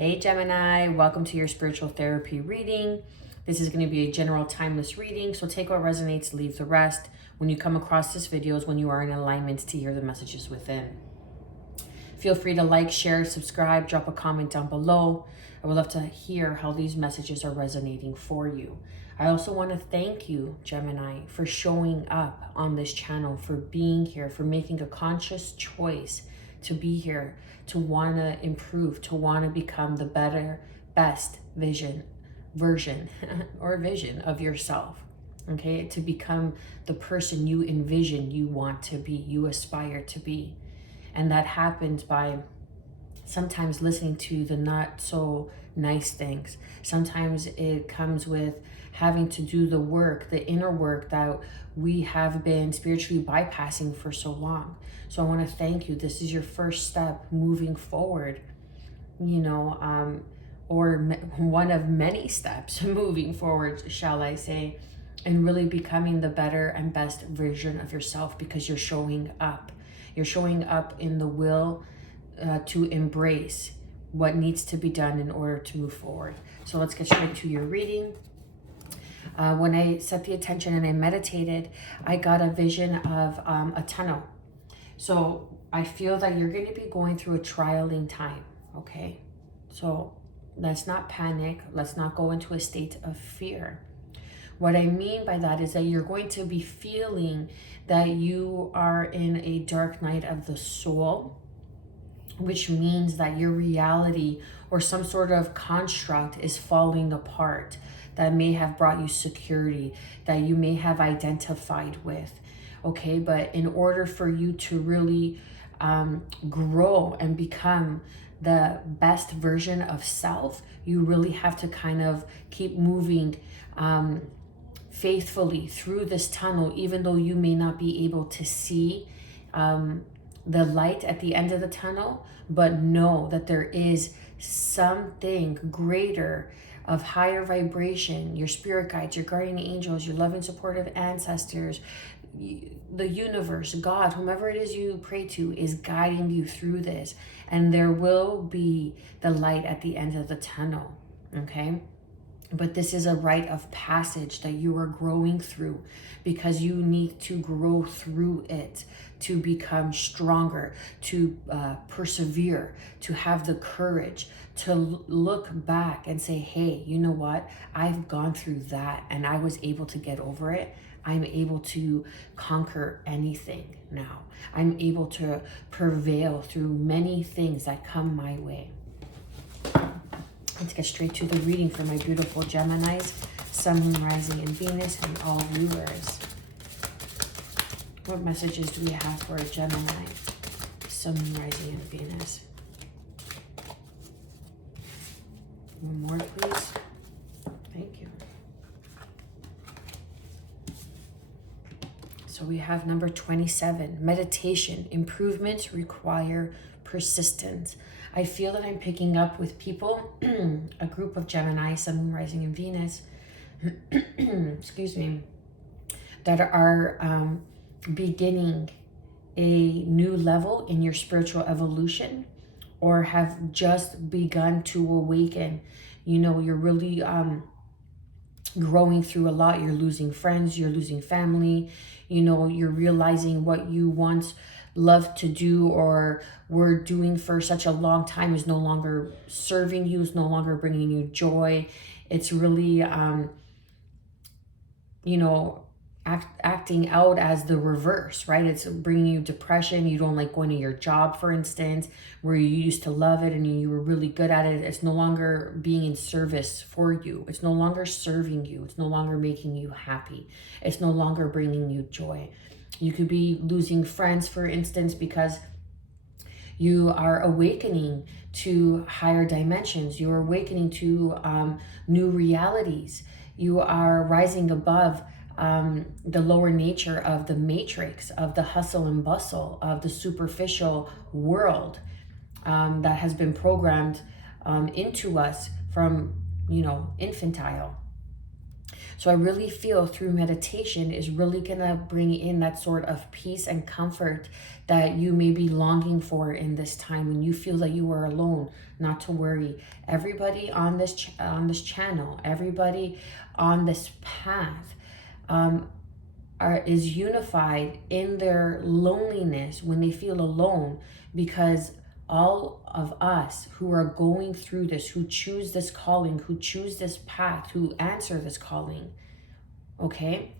Hey Gemini, welcome to your spiritual therapy reading. This is going to be a general timeless reading, so take what resonates, leave the rest. When you come across this video is when you are in alignment to hear the messages within. Feel free to like, share, subscribe, drop a comment down below. I would love to hear how these messages are resonating for you. I also want to thank you, Gemini, for showing up on this channel, for being here, for making a conscious choice to be here, to want to improve, to want to become the better, best version of yourself. Okay, to become the person you envision you want to be, you aspire to be. And that happens by sometimes listening to the not so nice things. Sometimes it comes with having to do the work, the inner work that we have been spiritually bypassing for so long. So I want to thank you. This is your first step moving forward, or one of many steps moving forward, shall I say, and really becoming the better and best version of yourself, because you're showing up. You're showing up in the will to embrace what needs to be done in order to move forward. So let's get straight to your reading. When I set the attention and I meditated, I got a vision of a tunnel. So I feel that you're going to be going through a trialing time, okay? So let's not panic. Let's not go into a state of fear. What I mean by that is that you're going to be feeling that you are in a dark night of the soul, which means that your reality or some sort of construct is falling apart that may have brought you security, that you may have identified with, okay? But in order for you to really grow and become the best version of self, you really have to kind of keep moving faithfully through this tunnel, even though you may not be able to see the light at the end of the tunnel, but know that there is something greater, of higher vibration, your spirit guides, your guardian angels, your loving supportive ancestors, the universe, God, whomever it is you pray to, is guiding you through this, and there will be the light at the end of the tunnel, okay? But this is a rite of passage that you are growing through, because you need to grow through it to become stronger, to persevere, to have the courage to look back and say, hey, you know what? I've gone through that and I was able to get over it. I'm able to conquer anything now. I'm able to prevail through many things that come my way. Let's get straight to the reading for my beautiful Geminis, Sun, Moon, Rising, and Venus, and all viewers. What messages do we have for a Gemini, Sun, Moon, Rising, and Venus? One more, please. Thank you. So we have number 27, meditation. Improvements require persistence. I feel that I'm picking up with people, a group of Gemini, Sun, Moon, Rising, and Venus, excuse me, that are beginning a new level in your spiritual evolution, or have just begun to awaken. You're really growing through a lot. You're losing friends, you're losing family, you're realizing what you once loved to do or were doing for such a long time is no longer serving you, is no longer bringing you joy. It's really acting out as the reverse, right? It's bringing you depression. You don't like going to your job, for instance, where you used to love it and you were really good at it. It's no longer being in service for you. It's no longer serving you. It's no longer making you happy. It's no longer bringing you joy. You could be losing friends, for instance, because you are awakening to higher dimensions. You are awakening to new realities. You are rising above the lower nature of the matrix, of the hustle and bustle, of the superficial world that has been programmed into us from, infantile. So I really feel through meditation is really going to bring in that sort of peace and comfort that you may be longing for in this time when you feel that you are alone. Not to worry. Everybody on this channel, everybody on this path, is unified in their loneliness when they feel alone, because all of us who are going through this, who choose this calling, who choose this path, who answer this calling, okay?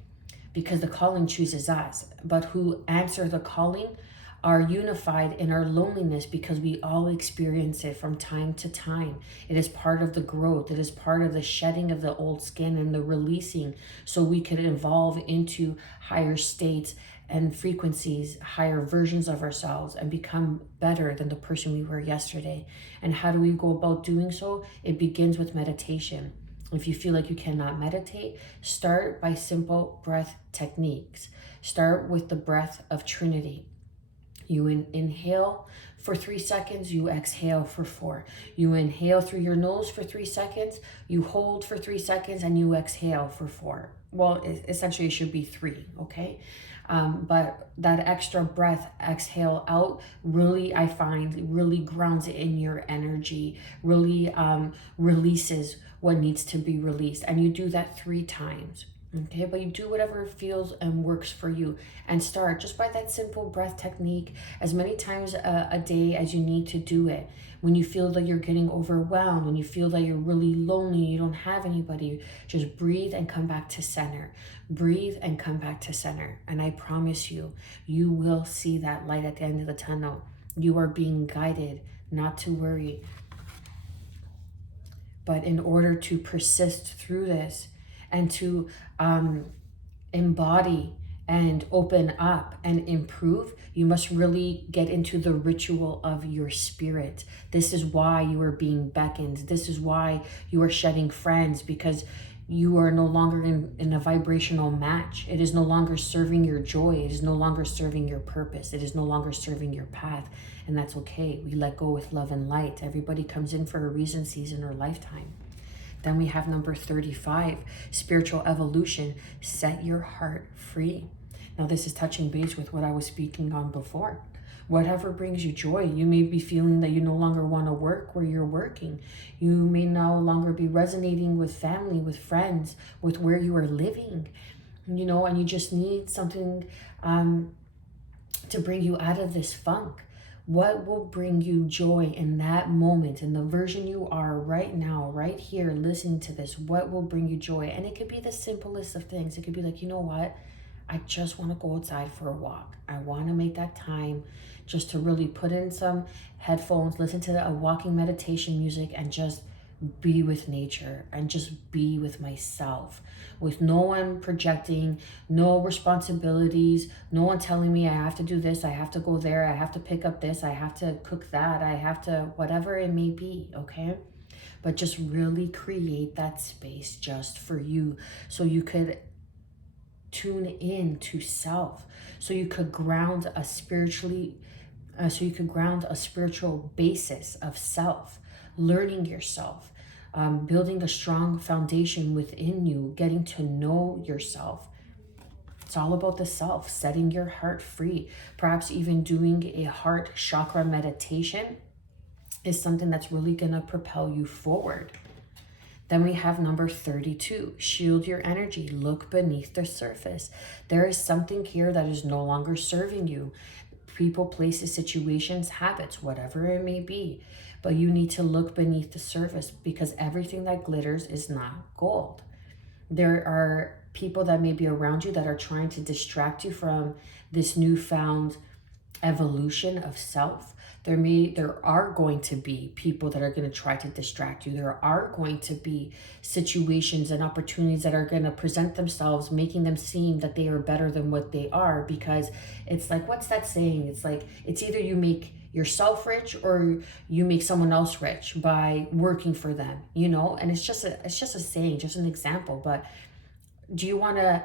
Because the calling chooses us, but who answer the calling are unified in our loneliness because we all experience it from time to time. It is part of the growth. It is part of the shedding of the old skin and the releasing so we can evolve into higher states and frequencies, higher versions of ourselves, and become better than the person we were yesterday. And how do we go about doing so? It begins with meditation. If you feel like you cannot meditate, start by simple breath techniques. Start with the breath of Trinity. You inhale for 3 seconds, you exhale for 4. You inhale through your nose for 3 seconds, you hold for 3 seconds, and you exhale for 4. Well, essentially it should be 3, okay? But that extra breath, exhale out, really, I find, really grounds it in your energy, really releases what needs to be released. And you do that 3 times. Okay, but you do whatever feels and works for you, and start just by that simple breath technique as many times a day as you need to do it. When you feel that you're getting overwhelmed, when you feel that you're really lonely, you don't have anybody, just breathe and come back to center. Breathe and come back to center. And I promise you, you will see that light at the end of the tunnel. You are being guided, not to worry. But in order to persist through this, and to embody and open up and improve, you must really get into the ritual of your spirit. This is why you are being beckoned. This is why you are shedding friends, because you are no longer in a vibrational match. It is no longer serving your joy. It is no longer serving your purpose. It is no longer serving your path. And that's okay. We let go with love and light. Everybody comes in for a reason, season, or lifetime. Then we have number 35, spiritual evolution. Set your heart free. Now this is touching base with what I was speaking on before. Whatever brings you joy. You may be feeling that you no longer want to work where you're working. You may no longer be resonating with family, with friends, with where you are living, and you just need something to bring you out of this funk. What will bring you joy in that moment, in the version you are right now, right here, listening to this? What will bring you joy? And it could be the simplest of things. It could be like, you know what? I just want to go outside for a walk. I want to make that time just to really put in some headphones, listen to a walking meditation music, and just be with nature and just be with myself, with no one projecting, no responsibilities, no one telling me I have to do this, I have to go there, I have to pick up this, I have to cook that, I have to, whatever it may be, okay? But just really create that space just for you, so you could tune in to self, so you could ground a spiritual basis of self, learning yourself, building a strong foundation within you, getting to know yourself. It's all about the self, setting your heart free. Perhaps even doing a heart chakra meditation is something that's really going to propel you forward. Then we have number 32, shield your energy, look beneath the surface. There is something here that is no longer serving you. People, places, situations, habits, whatever it may be. But you need to look beneath the surface, because everything that glitters is not gold. There are people that may be around you that are trying to distract you from this newfound evolution of self. There are going to be people that are going to try to distract you. There are going to be situations and opportunities that are going to present themselves, making them seem that they are better than what they are, because it's like, what's that saying? It's like, it's either you make yourself rich or you make someone else rich by working for them, and it's just a saying, just an example. But do you want to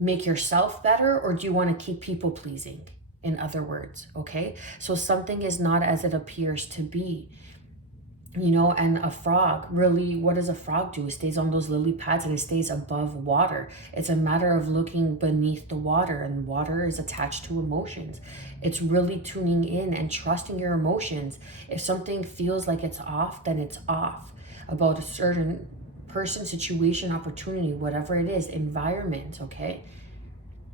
make yourself better, or do you want to keep people pleasing? In other words, okay? So something is not as it appears to be. You know, and a frog, really, what does a frog do? It stays on those lily pads and it stays above water. It's a matter of looking beneath the water, and water is attached to emotions. It's really tuning in and trusting your emotions. If something feels like it's off, then it's off. About a certain person, situation, opportunity, whatever it is, environment, okay?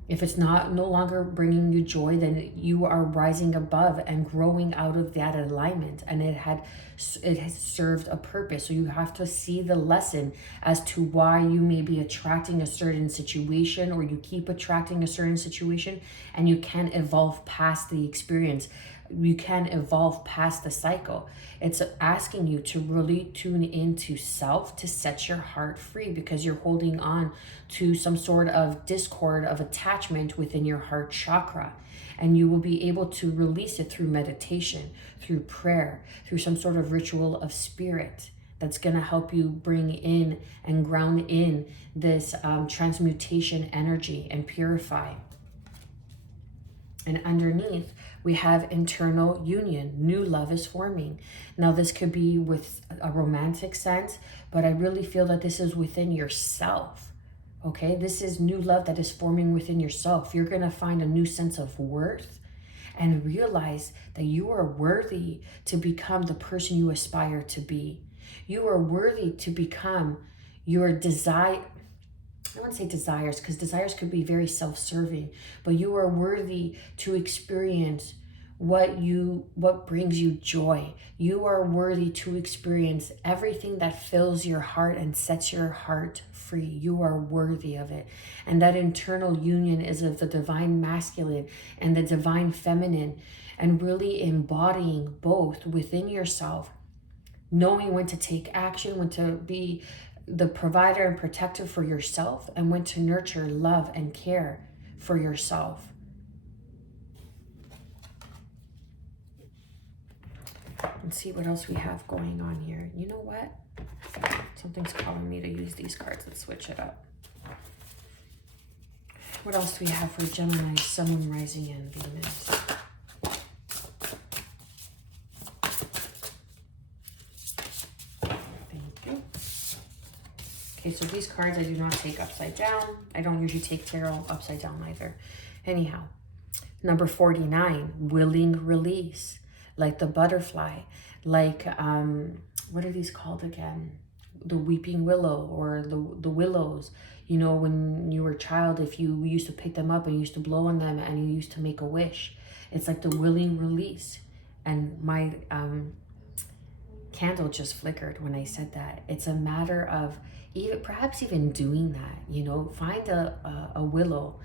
If it's not no longer bringing you joy, then you are rising above and growing out of that alignment, and it has served a purpose. So you have to see the lesson as to why you may be attracting a certain situation, or you keep attracting a certain situation, and you can evolve past the experience. You can evolve past the cycle. It's asking you to really tune into self to set your heart free, because you're holding on to some sort of discord of attachment within your heart chakra. And you will be able to release it through meditation, through prayer, through some sort of ritual of spirit that's going to help you bring in and ground in this transmutation energy and purify. And underneath, we have internal union. New love is forming. Now, this could be with a romantic sense, but I really feel that this is within yourself. Okay, this is new love that is forming within yourself. You're going to find a new sense of worth and realize that you are worthy to become the person you aspire to be. You are worthy to become your desire. I wouldn't say desires, because desires could be very self-serving, but you are worthy to experience what brings you joy. You are worthy to experience everything that fills your heart and sets your heart free. You are worthy of it. And that internal union is of the divine masculine and the divine feminine, and really embodying both within yourself, knowing when to take action, when to be the provider and protector for yourself, and when to nurture love and care for yourself. Let's see what else we have going on here. You know what? Something's calling me to use these cards. Let's switch it up. What else do we have for Gemini, Sun, Moon, Rising, and Venus? Okay, so these cards I do not take upside down. I don't usually take tarot upside down either. Anyhow, number 49, willing release. Like the butterfly, like, what are these called again? The weeping willow, or the willows. You know, when you were a child, if you used to pick them up and you used to blow on them and you used to make a wish. It's like the willing release. And my candle just flickered when I said that. It's a matter of perhaps even doing that, you know, find a willow.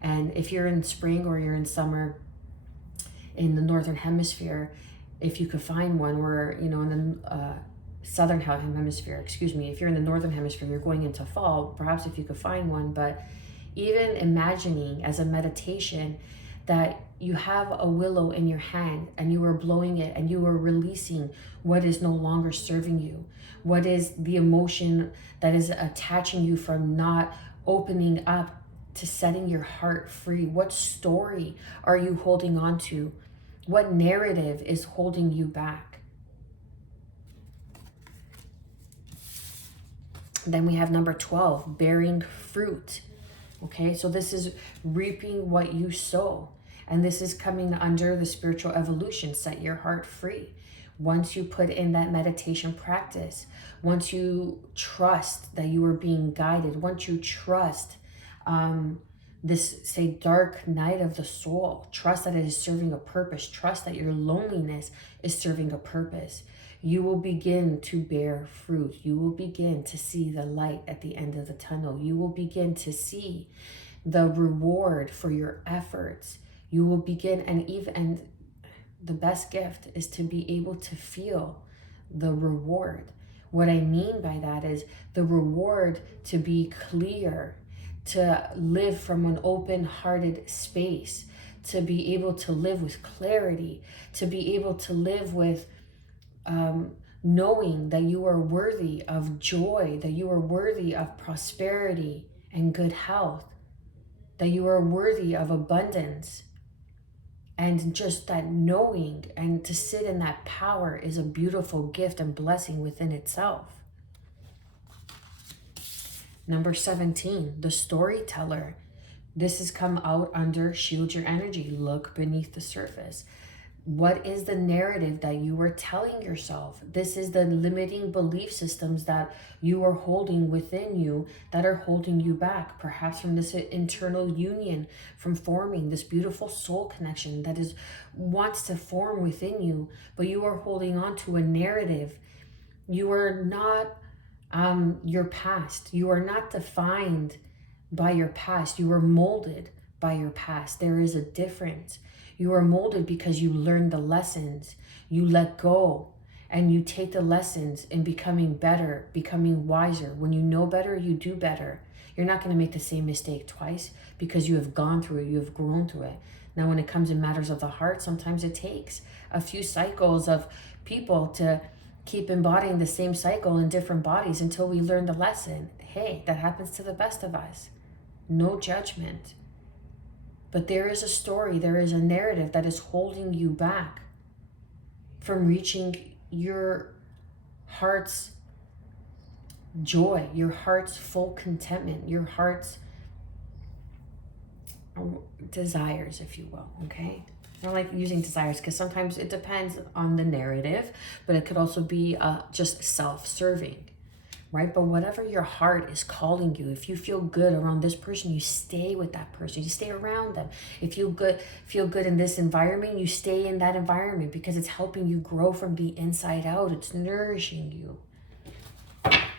And if you're in spring or you're in summer in the northern hemisphere, if you could find one, where, you know, in the southern hemisphere, excuse me, if you're in the northern hemisphere, you're going into fall, perhaps if you could find one. But even imagining as a meditation that you have a willow in your hand and you are blowing it and you are releasing what is no longer serving you, what is the emotion that is attaching you from not opening up to setting your heart free. What story are you holding on to? What narrative is holding you back? Then we have number 12, bearing fruit. Okay, so this is reaping what you sow. And this is coming under the spiritual evolution, set your heart free. Once you put in that meditation practice, once you trust that you are being guided, once you trust this, say, dark night of the soul, trust that it is serving a purpose, trust that your loneliness is serving a purpose, you will begin to bear fruit. You will begin to see the light at the end of the tunnel. You will begin to see the reward for your efforts. You will begin, and the best gift is to be able to feel the reward. What I mean by that is the reward to be clear, to live from an open-hearted space, to be able to live with clarity, to be able to live with knowing that you are worthy of joy, that you are worthy of prosperity and good health, that you are worthy of abundance. And just that knowing and to sit in that power is a beautiful gift and blessing within itself. Number 17, the storyteller. This has come out under shield your energy. Look beneath the surface. What is the narrative that you are telling yourself? This is the limiting belief systems that you are holding within you that are holding you back, perhaps from this internal union, from forming this beautiful soul connection that wants to form within you, but you are holding on to a narrative. You are not your past. You are not defined by your past. You are molded by your past. There is a difference. You are molded because you learn the lessons, you let go, and you take the lessons in becoming better, becoming wiser. When you know better, you do better. You're not going to make the same mistake twice because you have gone through it, you have grown through it. Now, when it comes in matters of the heart, sometimes it takes a few cycles of people to keep embodying the same cycle in different bodies until we learn the lesson. Hey, that happens to the best of us. No judgment. But there is a story, there is a narrative that is holding you back from reaching your heart's joy, your heart's full contentment, your heart's desires, if you will, okay? I don't like using desires because sometimes it depends on the narrative, but it could also be just self-serving. Right? But whatever your heart is calling you, if you feel good around this person, you stay with that person. You stay around them. If you feel good in this environment, you stay in that environment because it's helping you grow from the inside out. It's nourishing you.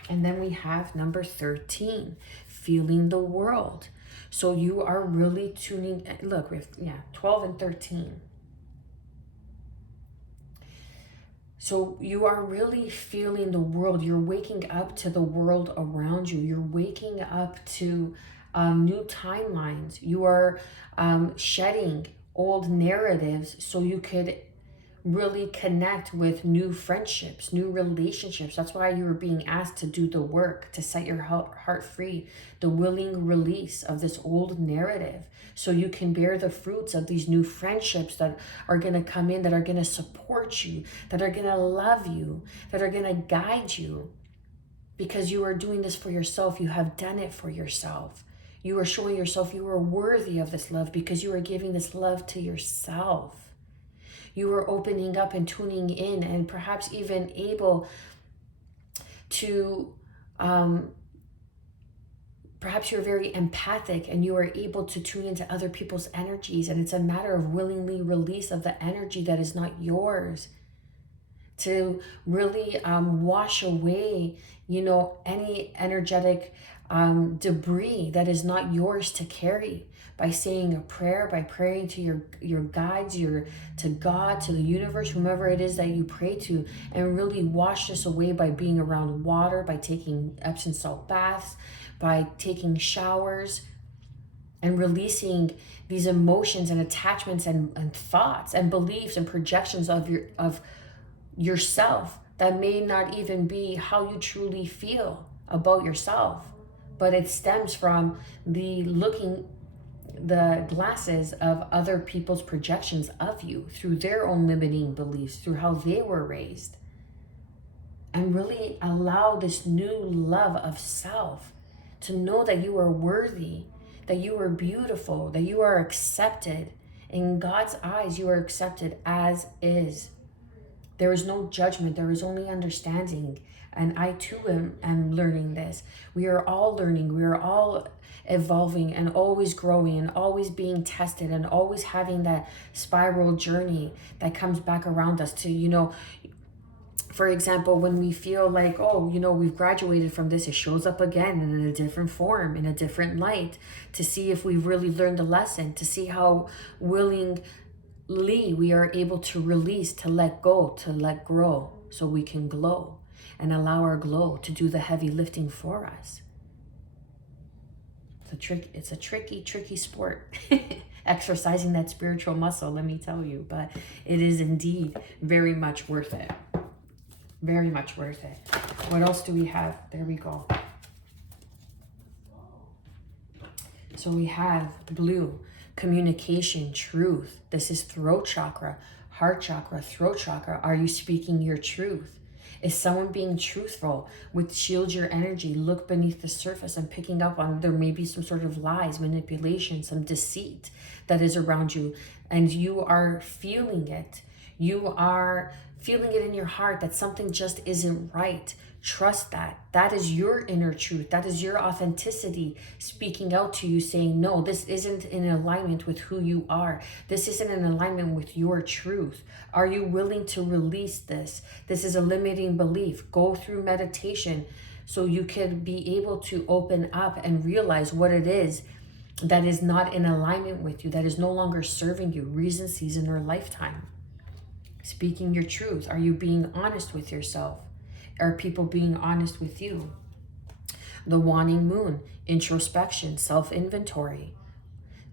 And then we have number 13, feeling the world. So you are really tuning. Look, we have 12 and 13. So you are really feeling the world. You're waking up to the world around you. You're waking up to new timelines. You are shedding old narratives so you could really connect with new friendships, new relationships. That's why you were being asked to do the work, to set your heart free, the willing release of this old narrative, so you can bear the fruits of these new friendships that are going to come in, that are going to support you, that are going to love you, that are going to guide you, because you are doing this for yourself. You have done it for yourself. You are showing yourself you are worthy of this love because you are giving this love to yourself. You are opening up and tuning in and perhaps even able to, perhaps you're very empathic and you are able to tune into other people's energies. And it's a matter of willingly release of the energy that is not yours, to really wash away, any energetic debris that is not yours to carry, by saying a prayer, by praying to your guides, to God, to the universe, whomever it is that you pray to, and really wash this away by being around water, by taking Epsom salt baths, by taking showers, and releasing these emotions and attachments and thoughts and beliefs and projections of yourself that may not even be how you truly feel about yourself, but it stems from the glasses of other people's projections of you through their own limiting beliefs, through how they were raised. And really allow this new love of self to know that you are worthy, that you are beautiful, that you are accepted. In God's eyes, you are accepted as is. There is no judgment. There is only understanding. And I too am learning this. We are all learning. We are all evolving and always growing and always being tested and always having that spiral journey that comes back around us to, for example, when we feel like, we've graduated from this, it shows up again in a different form, in a different light, to see if we've really learned the lesson, to see how willingly we are able to release, to let go, to let grow, so we can glow and allow our glow to do the heavy lifting for us. It's a tricky sport. Exercising that spiritual muscle, let me tell you, but it is indeed very much worth it. Very much worth it. What else do we have? There we go. So we have blue. communication, truth. This is throat chakra, heart chakra, throat chakra. Are you speaking your truth? Is someone being truthful? With shield your energy, look beneath the surface and picking up on there may be some sort of lies, manipulation, some deceit that is around you, and you are feeling it. You are feeling it in your heart that something just isn't right. Trust that. That is your inner truth. That is your authenticity speaking out to you, saying, no, this isn't in alignment with who you are. This isn't in alignment with your truth. Are you willing to release this? This is a limiting belief. Go through meditation so you can be able to open up and realize what it is that is not in alignment with you, that is no longer serving you, reason, season, or lifetime. Speaking your truth. Are you being honest with yourself? Are people being honest with you? The waning moon, introspection, self-inventory.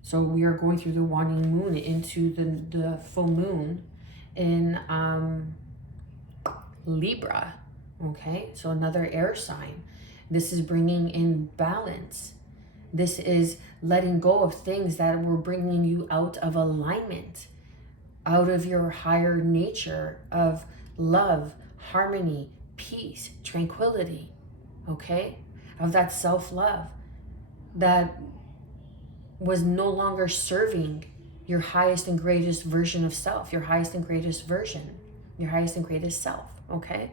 So we are going through the waning moon into the full moon in Libra. Okay, so another air sign. This is bringing in balance. This is letting go of things that were bringing you out of alignment, out of your higher nature of love, harmony, peace, tranquility, okay? Of that self-love that was no longer serving your highest and greatest version of self, your highest and greatest version, your highest and greatest self, okay?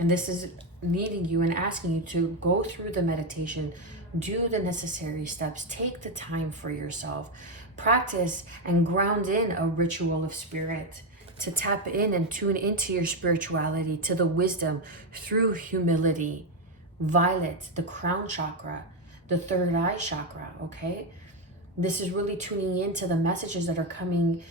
And this is needing you and asking you to go through the meditation, do the necessary steps, take the time for yourself, practice and ground in a ritual of spirit, to tap in and tune into your spirituality, to the wisdom through humility. Violet, the crown chakra, the third eye chakra, okay? This is really tuning into the messages that are coming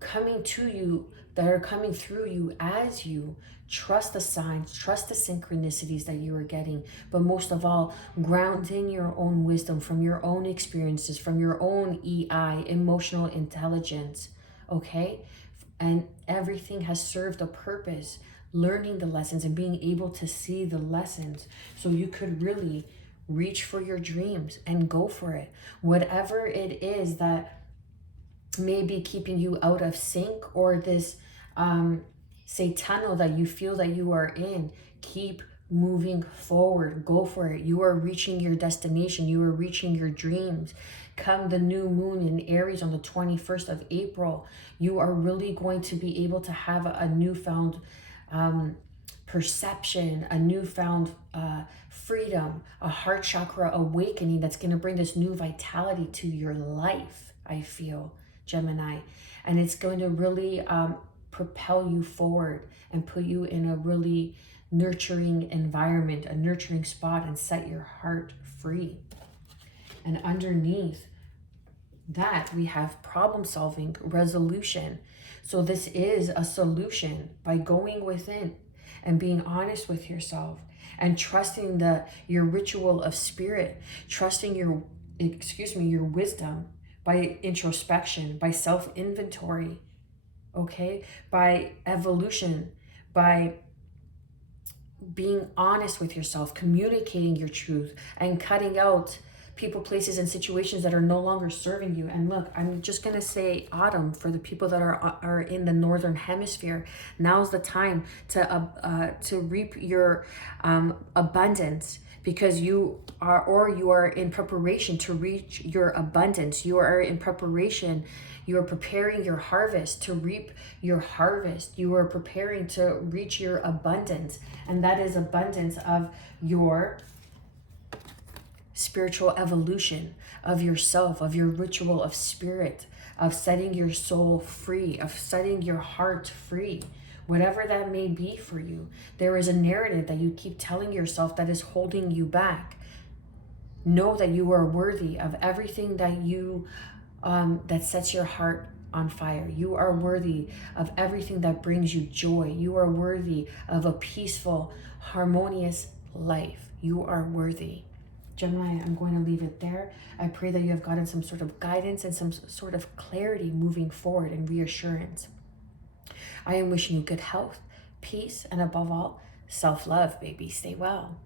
to you, that are coming through you as you trust the signs, trust the synchronicities that you are getting, but most of all, ground in your own wisdom from your own experiences, from your own EI, emotional intelligence, okay? And everything has served a purpose, learning the lessons and being able to see the lessons so you could really reach for your dreams and go for it. Whatever it is that may be keeping you out of sync, or this say tunnel that you feel that you are in, keep moving forward. Go for it. You are reaching your destination. You are reaching your dreams. Come the new moon in Aries on the 21st of April, you are really going to be able to have a newfound perception, a newfound freedom, a heart chakra awakening that's going to bring this new vitality to your life, I feel, Gemini. And it's going to really propel you forward and put you in a really nurturing environment, a nurturing spot, and set your heart free. And underneath that, we have problem solving, resolution. So this is a solution by going within and being honest with yourself and trusting your ritual of spirit, trusting your wisdom by introspection, by self-inventory, okay? By evolution, by being honest with yourself, communicating your truth, and cutting out people, places, and situations that are no longer serving you. And look, I'm just going to say autumn for the people that are in the northern hemisphere. Now's the time to reap your abundance, because you are in preparation to reach your abundance. You are in preparation. You are preparing your harvest to reap your harvest. You are preparing to reach your abundance. And that is abundance of your spiritual evolution, of yourself, of your ritual of spirit, of setting your soul free, of setting your heart free. Whatever that may be for you, there is a narrative that you keep telling yourself that is holding you back. Know that you are worthy of everything that that sets your heart on fire. You are worthy of everything that brings you joy. You are worthy of a peaceful, harmonious life. You are worthy. Gemini, I'm going to leave it there. I pray that you have gotten some sort of guidance and some sort of clarity moving forward and reassurance. I am wishing you good health, peace, and above all, self-love, baby. Stay well.